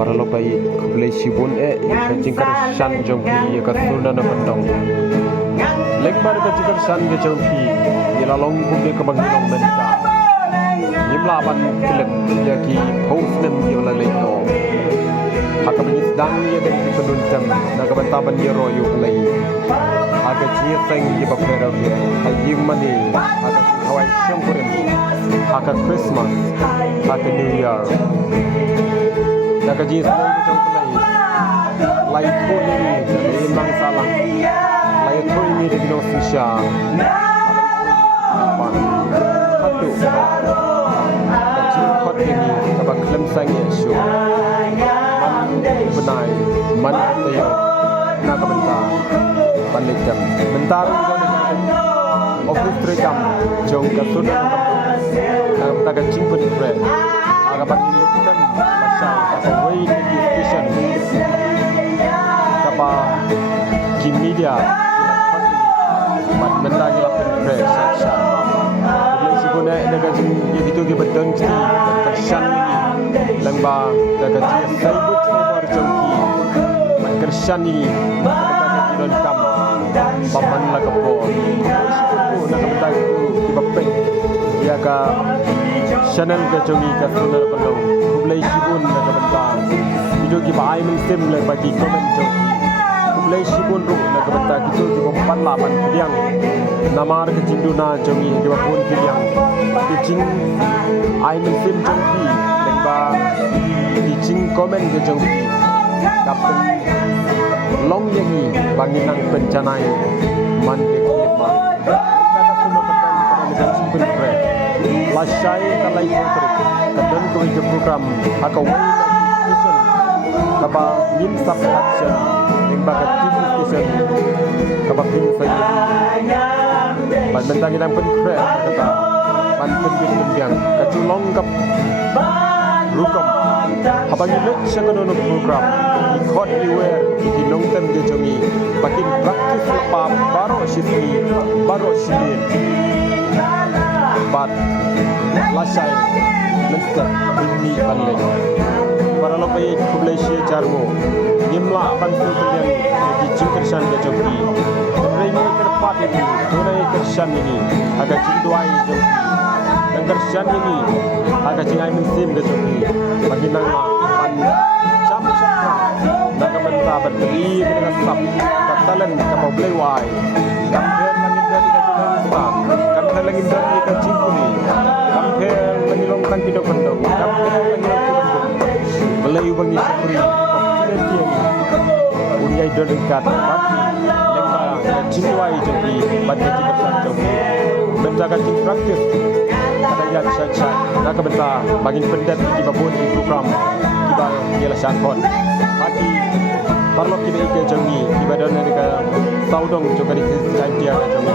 para lo bai khuble sibun jingkar shan jongki ka surna na pandong lekbar ka jingkar shan ge jongki ila long kumbe ka bangilong mensa nimla ban kilek ya ki post nem ki wala leino aka bangis dang ye den ki kunun tam na ka bantaban ye royu lei aga chia sang ye ba phero ye ha yim mani aga hawai shangkuren aka Christmas aka New Year naga jis lei ke jong lai thu ni lei mang salang lai thu ni de no sisha pan hatu kacil khot ni ka ba klem sang ye shu benai man tayo na ka benta panikam bentar office trekam jong ka sudah na ta ka ching pun pre aga panikam masai ka way ni station ka pa kim media man benda ki la pre saksha boleh sibuna daga jing ye gitu ke beton ki ka shan ni lamba daga ji saibut sabar jongki man kershan ni daga don kam paman la ka po sibut na ka ku ki bapen ya ka channel ke jongi ka sunar palo kublai sibun na ka bantang video ki bai men sim le bagi comment jongki kublai sibun ru na ka bantang ki ki bompan la man diang namar ke jinduna jongi ki bapun ki yang ki jing ai men sim jongki lengba ki jing comment ke jongki kapten long yangi banginang pencanai man ke klipa kata suno kadang kadang simple pre lasai kalai motor kadang ko ke program aka wai station kapa min subtraction lengba ke TV station kapa pin saya ban bentang kita pen pre kata ban pen biang kaculong kap rukom habang ilek syakono program ikot iwer iki nongtem ge jongi bakin praktis lepa baro sisi baro sidin bat lasai mester ini panle para lopai kublai she jarmo nimla ban pilihan di jingkersan ge jongi remi terpat ini tunai kersan ini agak cinduai jongi dan kersan ini agak cingai mensim ge jongi bagi nang pan jam syakra naga benta berdiri dengan sab katalan kamu boleh wai kampen langit dari kajian Islam kampen langit dari kajian kuni kampen langilong kan tidak bendong kampen langilong bendong belayu bangi syukuri populasi ini unyai dekat mati lengba cinwai jadi pada kita sanjung benta kajian praktis ada yang saja naga benta bagi pendat di babon di program kita ialah syakon mati parlo kibe ke jongi ibadan ne ka saudong juga di idea ka jongi